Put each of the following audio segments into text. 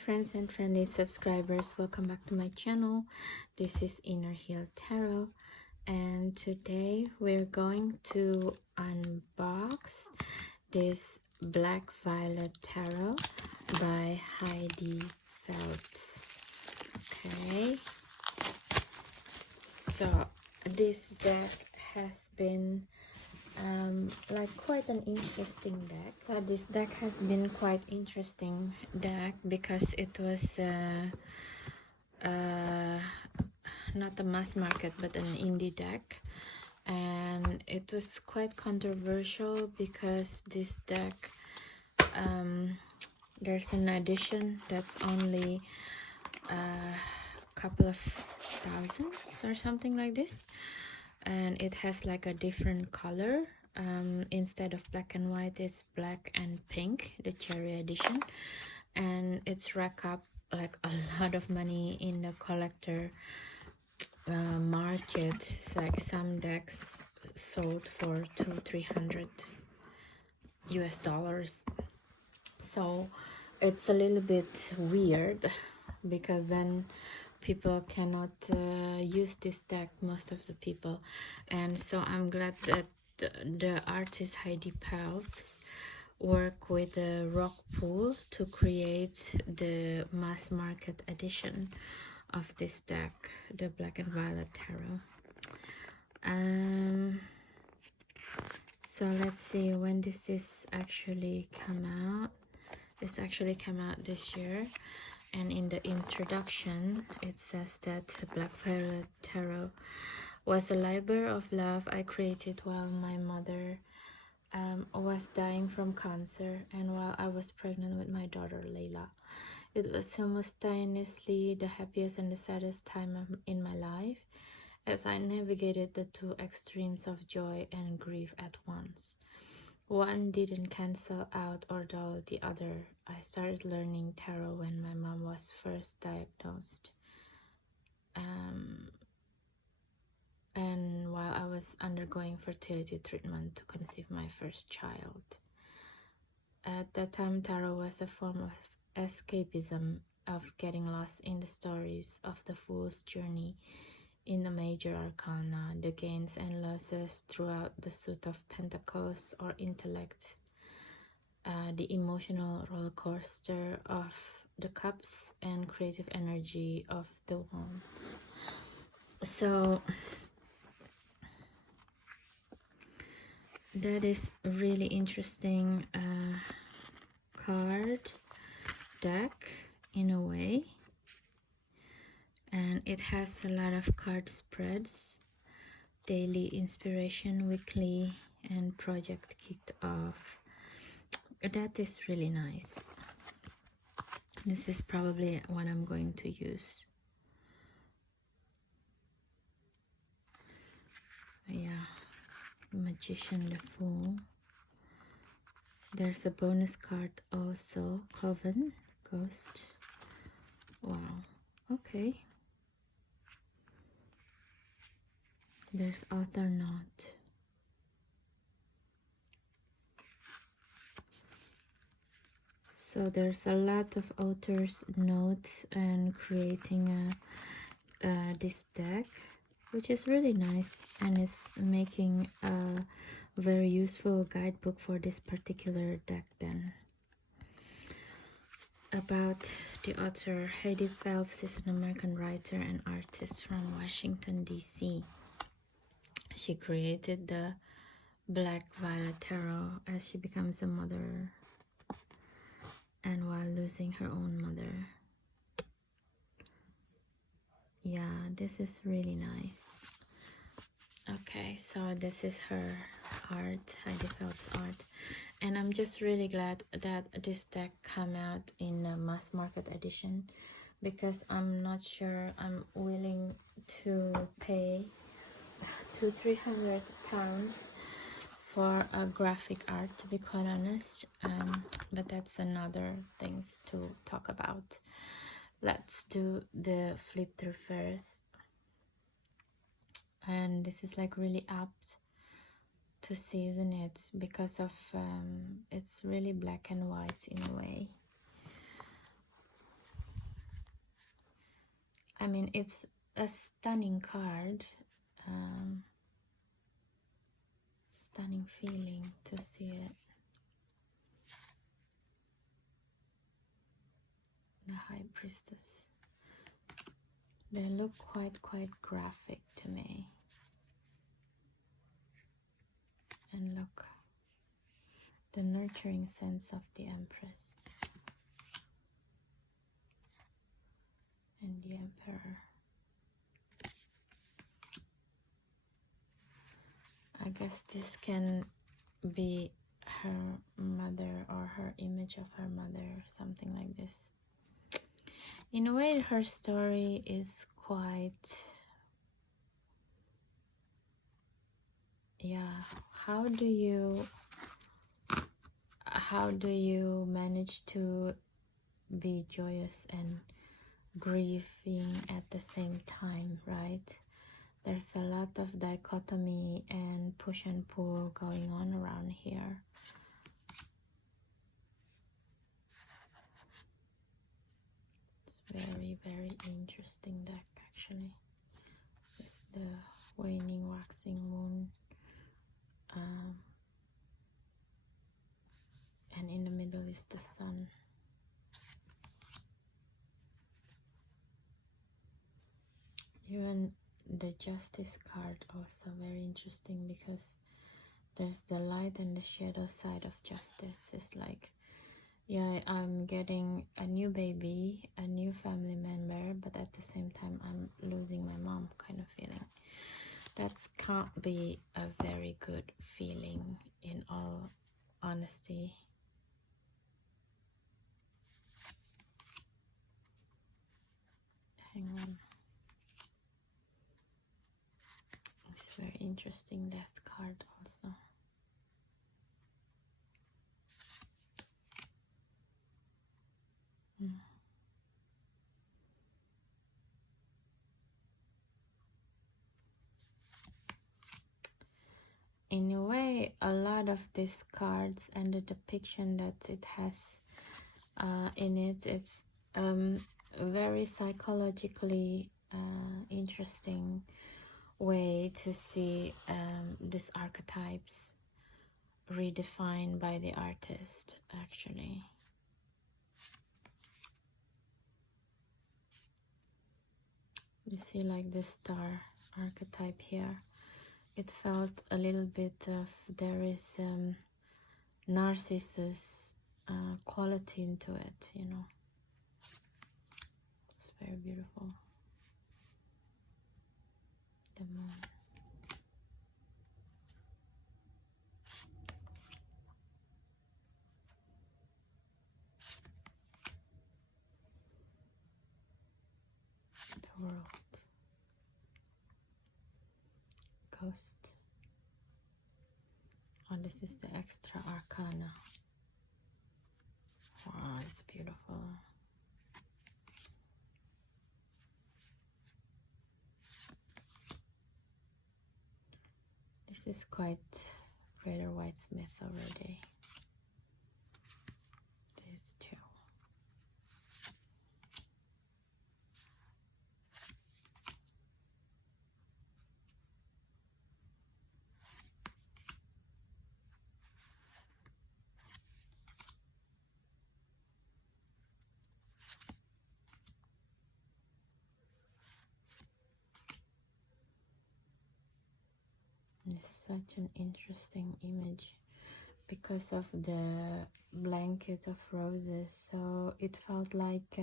friends and friendly subscribers, welcome back to my channel. This is Inner Heal Tarot, and today we're going to unbox this Black Violet Tarot by Heidi Phelps. Okay, so this deck has been like quite an interesting deck. So this deck has been quite interesting deck because it was not a mass market but an indie deck, and it was quite controversial because this deck there's an edition that's only a couple of thousands or something like this, and it has like a different color. Instead of black and white, it's black and pink, the cherry edition, and it's racked up like a lot of money in the collector market. It's like some decks sold for $200-300 US. So it's a little bit weird because then people cannot use this deck, most of the people. And so I'm glad that the artist Heidi Phelps worked with the rock pool to create the mass market edition of this deck, the Black and Violet Tarot. So let's see when this is actually come out. This actually came out this year, and in the introduction it says that the Black Violet Tarot was a labor of love I created while my mother was dying from cancer and while I was pregnant with my daughter Layla. It was simultaneously the happiest and the saddest time in my life, as I navigated the two extremes of joy and grief at once. One didn't cancel out or dull the other. I started learning tarot when my mom was first diagnosed, and while I was undergoing fertility treatment to conceive my first child. At that time, tarot was a form of escapism, of getting lost in the stories of the fool's journey in the major arcana, the gains and losses throughout the suit of pentacles or intellect, the emotional roller coaster of the cups, and creative energy of the wands. So that is a really interesting card deck in a way, and it has a lot of card spreads, daily inspiration, weekly, and project kicked off. That is really nice. This is probably what I'm going to use. Yeah, Magician, the Fool. There's a bonus card also, Coven, Ghost. Wow, okay. There's Author Note. So there's a lot of author's notes and creating this deck, which is really nice, and is making a very useful guidebook for this particular deck then. About the author, Heidi Phelps is an American writer and artist from Washington, D.C. She created the Black Violet Tarot as she becomes a mother and while losing her own mother. Yeah, this is really nice. Okay, so this is her art, Heidi Phelps art, and I'm just really glad that this deck came out in a mass market edition, because I'm not sure I'm willing to pay £200-300 for a graphic art, to be quite honest, but that's another things to talk about. Let's do the flip through first. And this is like really apt to see, isn't it? Because of it's really black and white in a way. I mean, it's a stunning card. Stunning feeling to see it. The High Priestess. They look quite graphic to me. And look, the nurturing sense of the Empress and the Emperor. I guess this can be her mother or her image of her mother, something like this. In a way, her story is quite, yeah, how do you manage to be joyous and grieving at the same time, right? There's a lot of dichotomy and push and pull going on around here. It's very interesting deck, actually. It's the waning, waxing moon. And in the middle is the sun. Even the Justice card also very interesting, because there's the light and the shadow side of justice. It's like, yeah, I'm getting a new baby, a new family member, but at the same time I'm losing my mom, kind of feeling. That can't be a very good feeling, in all honesty. Hang on. It's very interesting, Death card also. In a way, a lot of these cards and the depiction that it has in it, it's very psychologically interesting way to see these archetypes redefined by the artist, actually. You see, like the star archetype here, it felt a little bit of, there is Narcissus quality into it, you know. It's very beautiful. The moon. The world. Ghost. Oh, this is the extra arcana. Wow, it's beautiful. This is quite Greater Whitesmith already. These two. It's such an interesting image because of the blanket of roses. So it felt like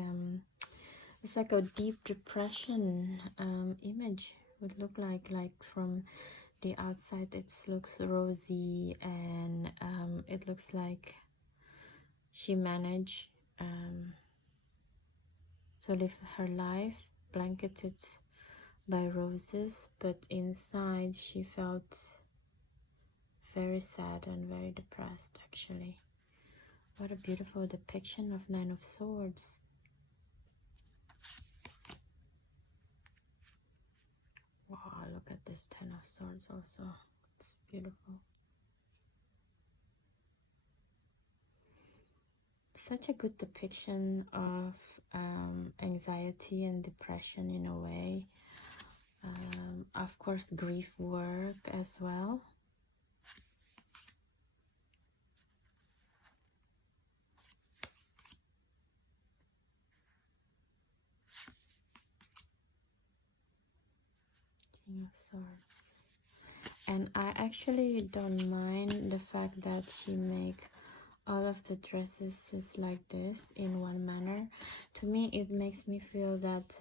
it's like a deep depression image would look like from the outside. It looks rosy, and it looks like she managed to live her life blanketed by roses, but inside she felt very sad and very depressed, actually. What a beautiful depiction of Nine of Swords. Wow, look at this Ten of Swords also. It's beautiful. such a good depiction of anxiety and depression in a way. Of course, grief work as well. King of Swords. And I actually don't mind the fact that she make all of the dresses is like this in one manner. To me, it makes me feel that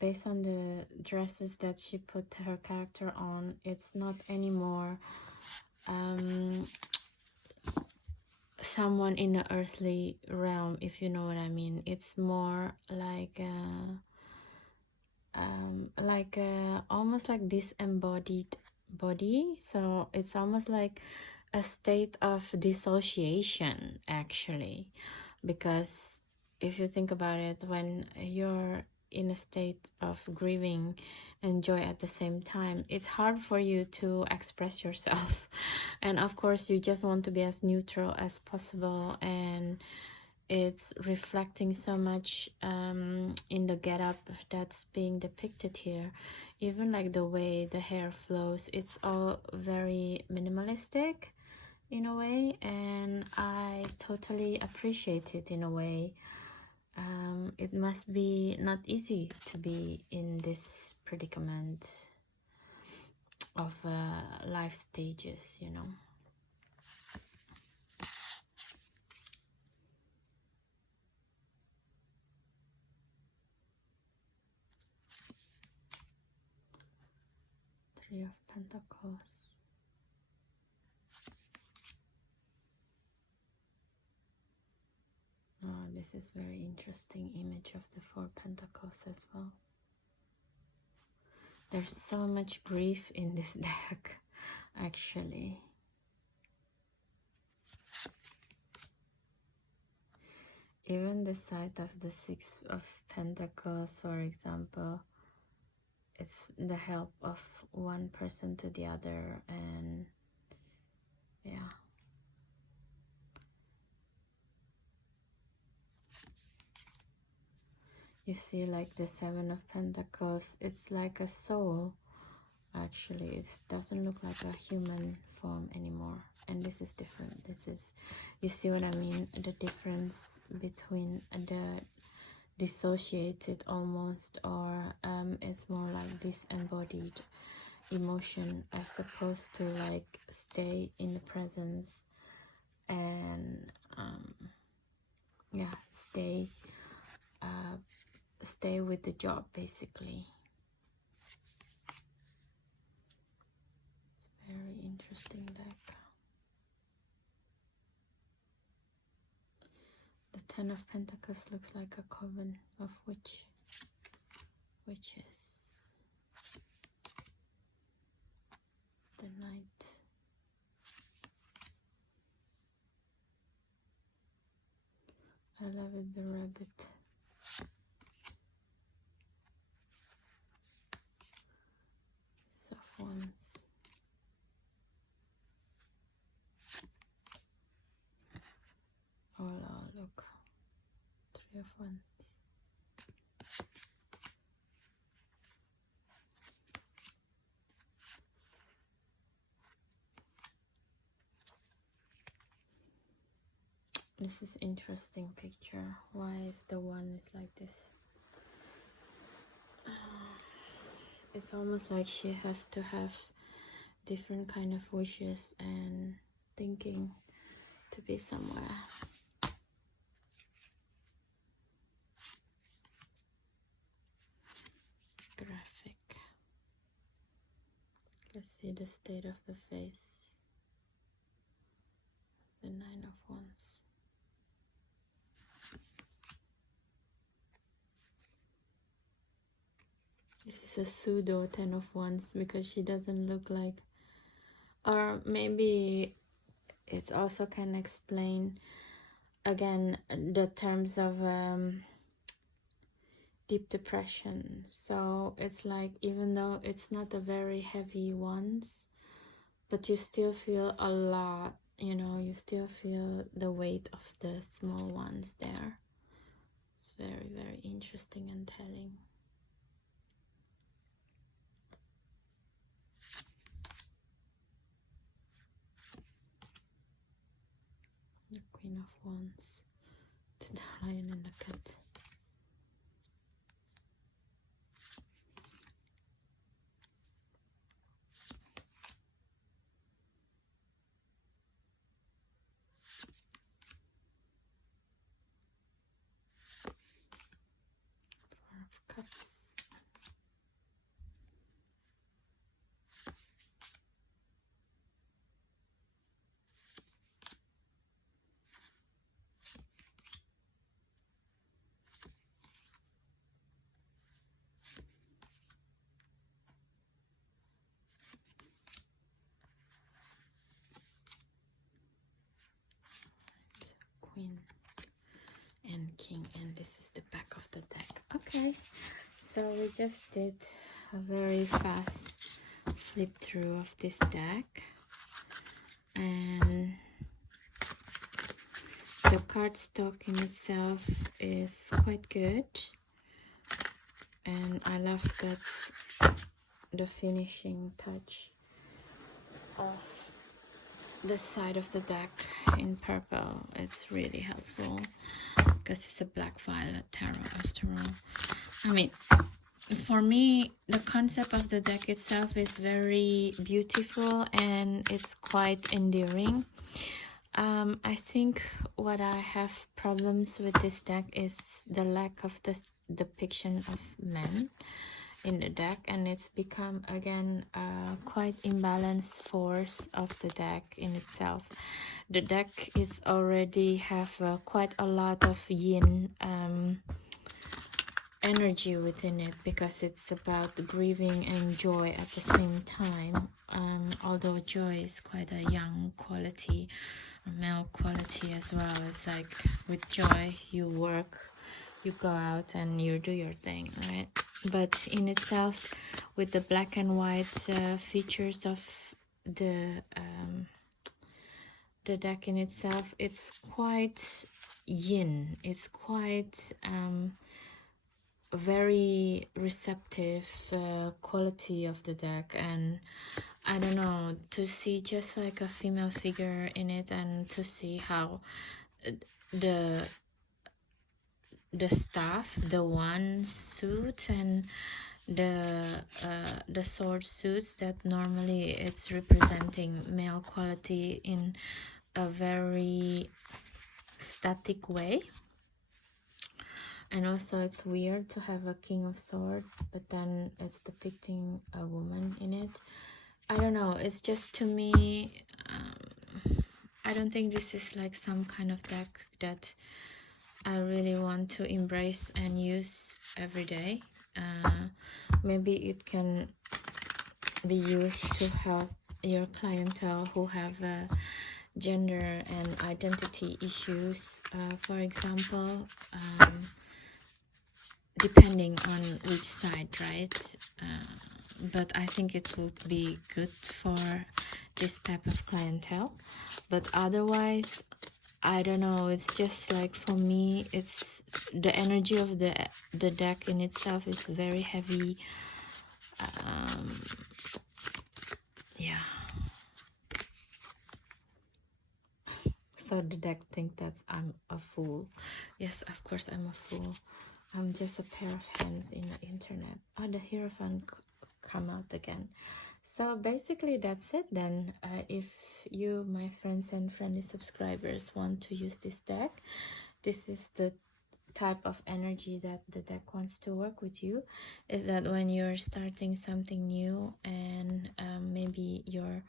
based on the dresses that she put her character on, it's not anymore someone in the earthly realm, if you know what I mean. It's more like almost like disembodied body. So it's almost like a state of dissociation, actually, because if you think about it, when you're in a state of grieving and joy at the same time, it's hard for you to express yourself. And of course you just want to be as neutral as possible, and it's reflecting so much in the getup that's being depicted here. Even like the way the hair flows, it's all very minimalistic in a way, and I totally appreciate it in a way. It must be not easy to be in this predicament of life stages, you know. Three of Pentacles. Oh, this is very interesting image of the Four Pentacles as well. There's so much grief in this deck, actually. Even the side of the Six of Pentacles, for example, it's the help of one person to the other, and yeah. You see like the Seven of Pentacles, it's like a soul. Actually, it doesn't look like a human form anymore. And this is different. This is, you see what I mean? The difference between the dissociated almost, or it's more like disembodied emotion, as opposed to like stay in the presence and yeah, stay with the job, basically. It's very interesting deck. The Ten of Pentacles looks like a coven of witches. The Knight. I love it, the rabbit. Soft ones. Oh, look. Three of Wands. This is interesting picture. Why is the one is like this? It's almost like she has to have different kind of wishes and thinking to be somewhere. Graphic. Let's see the state of the face. The Nine of Wands. This is a pseudo Ten of Wands because she doesn't look like, or maybe it's also can explain again the terms of deep depression. So it's like, even though it's not a very heavy ones, but you still feel a lot you know, you still feel the weight of the small ones there. It's very, very interesting and telling. The Queen of Wands, the Lion and the Cat. Four of Cups. Queen and King, and this is the back of the deck. Okay, so we just did a very fast flip through of this deck, and the cardstock in itself is quite good, and I love that the finishing touch of the side of the deck in purple is really helpful, because it's a black violet tarot after all. I mean, for me, the concept of the deck itself is very beautiful and it's quite endearing. I think what I have problems with this deck is the lack of this depiction of men in the deck, and it's become again quite imbalanced force of the deck in itself. The deck is already have quite a lot of yin energy within it, because it's about grieving and joy at the same time, although joy is quite a young quality, a male quality as well. It's like with joy you work, you go out and you do your thing, right? But in itself, with the black and white features of the deck in itself, it's quite yin, it's quite very receptive quality of the deck. And I don't know, to see just like a female figure in it, and to see how the staff, the one suit, and the sword suits, that normally it's representing male quality in a very static way. And also it's weird to have a King of Swords, but then it's depicting a woman in it. I don't know, it's just, to me, I don't think this is like some kind of deck that I really want to embrace and use every day. Maybe it can be used to help your clientele who have gender and identity issues, for example, depending on which side, right? But I think it would be good for this type of clientele. But otherwise, I don't know, it's just like, for me, it's the energy of the deck in itself is very heavy. Yeah. So the deck think that I'm a fool. Yes, of course I'm a fool. I'm just a pair of hands in the internet. Oh, the Hierophant come out again. So basically that's it then. If you, my friends and friendly subscribers, want to use this deck, this is the type of energy that the deck wants to work with you. Is that when you're starting something new, and maybe you're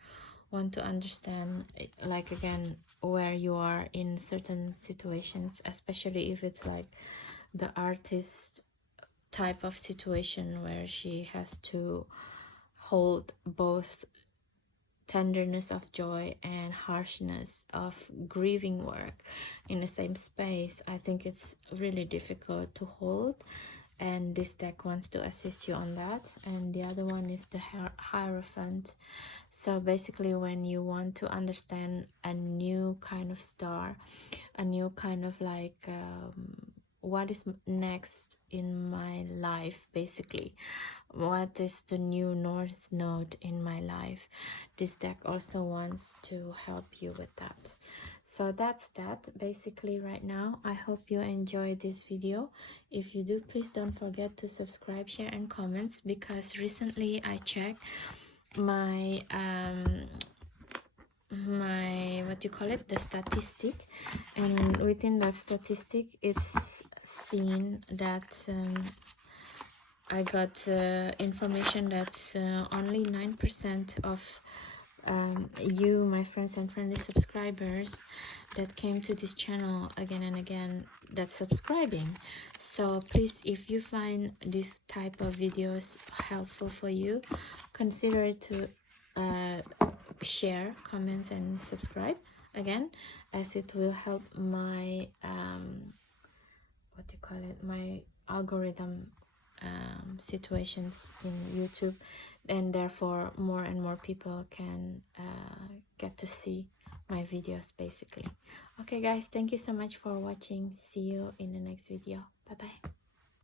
want to understand, like, again, where you are in certain situations, especially if it's like the artist type of situation where she has to hold both tenderness of joy and harshness of grieving work in the same space. I think it's really difficult to hold, and this deck wants to assist you on that. And the other one is the Hierophant. So basically, when you want to understand a new kind of star, a new kind of like what is next in my life, basically what is the new north node in my life, this deck also wants to help you with that. So that's that basically right now. I hope you enjoyed this video. If you do, please don't forget to subscribe, share and comments, because recently I checked my my what you call it, the statistic, and within that statistic it's seen that I got information that only 9% of you, my friends and friendly subscribers that came to this channel again and again, that's subscribing. So please, if you find this type of videos helpful for you, consider to share, comments and subscribe again, as it will help my what do you call it, my algorithm situations in YouTube, and therefore more and more people can get to see my videos basically. Okay guys, thank you so much for watching. See you in the next video. Bye bye.